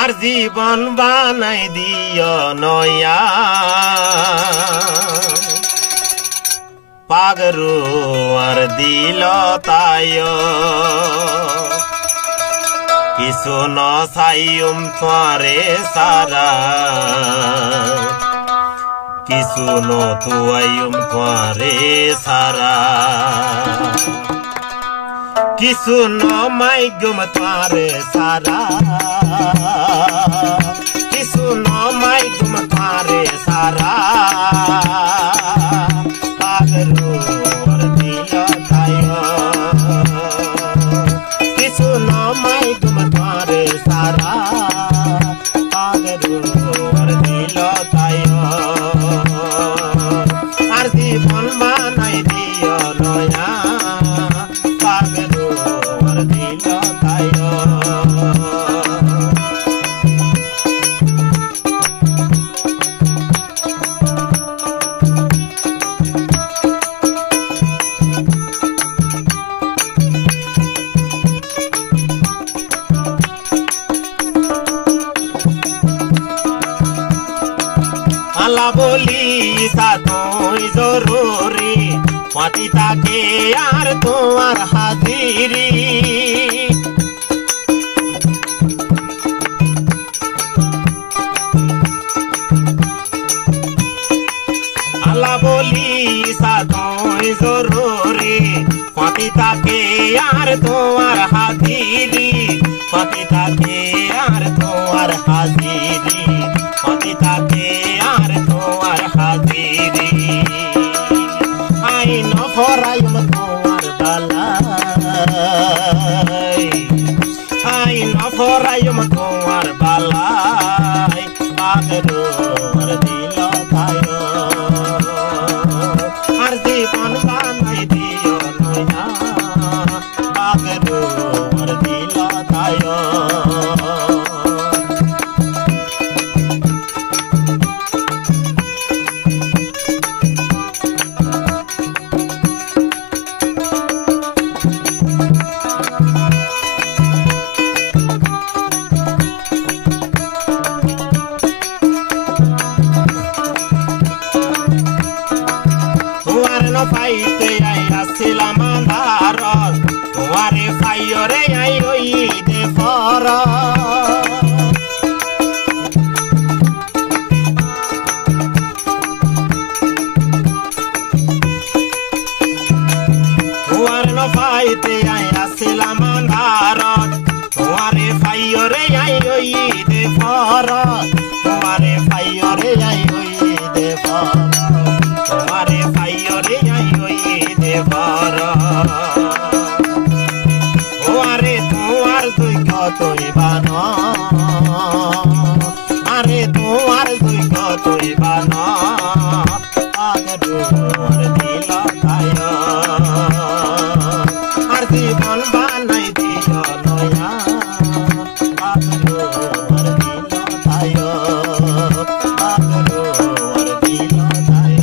আর জীবন বানাই দিও নয়া পাগরু আর দিল তাই কিছু ন চাইম তোমারে সারা কিছু ন তুয়াইম তোমারে সারা কিছু ন মাইগুম তোমারে সারা কিছু ন মাইগুম তোমারে সারা পাগরু আর দিল তাই কিছু ন মাইগুম তোমারে সারা পাগরু আর দিল তাই আর জীবন বানাই দিও নয়া পাগরু আর দিল তাই আল্লাহ বলি সাতই জরুরি মাটি তাকে আর তোমার হাজিরি আল্লাহ বলি সাতই জরুরি মাটি তাকে আর তোমার হাজিরি মাটি তাকে আর তোমার হাজিরি মাটি তাকে আর তোমার হাজিরি আইন ফরাইম তোমার বালাই আইন ফরাইম তোমার বালাই পাগরু আর দিল তাই আর জীবন বানাই দিও নয়া পাগরু আর দিল তাই ফাইতে আইয়াছিলাম আন্ধারত তোমারে ফাইয়রে আই রইতে ফর তোমারে ন ফাইতে আইয়াছিলাম আন্ধারত তোমারে ফাইয়রে আই রইতে ফর তোমারে ফাইয়রে আই রইতে ফর তোমারে ফাইয়রে আই রইতে ফর ও আরে তোমার দুই কতই বান আরে তোমার দুই কতই বান পাগরু আর দিল তাই আর জীবন বানাই দিও নয়া পাগরু আর দিল তাই পাগরু আর দিল তাই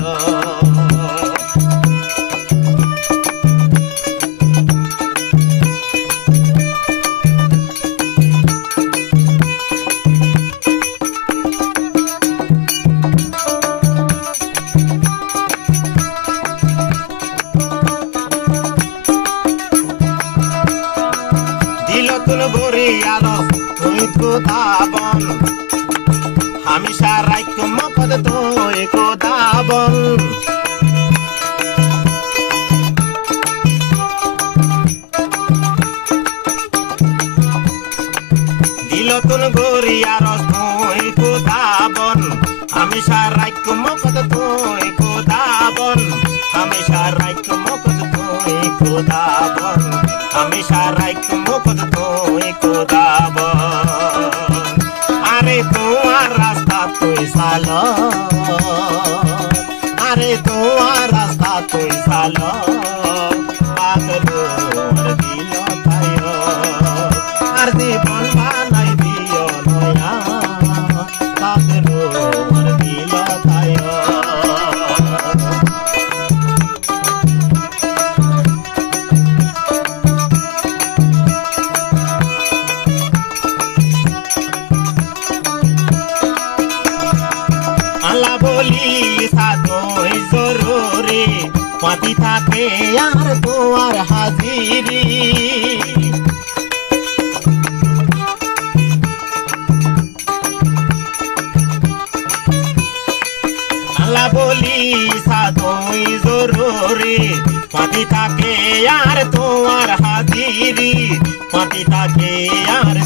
দিলতুন ভরি আলো তুই কোদাবন হামেশা রাইক মপদ তুই কোদাবন দিলতুন ভরি আলো তুই কোদাবন হামেশা রাইক মপদ তুই কোদাবন হামেশা রাইক মপদ তুই কোদাবন হামেশা রাইক মপদ তুই কোদাবন আরে তোমার রাস্তা তুই সালো আরে তোমার রাস্তা তুই সালো পাগরু আর দিল তাই আর জীবন বানাই দিও নয়া পাগরু আর দিল তাই বলি সাদই জরুরি পাতি থাকে আর তোমার হাজিরি আল্লাহ বলি সাদই জরুরি পাতি থাকে আর তোমার হাজিরি পাতি থাকে আর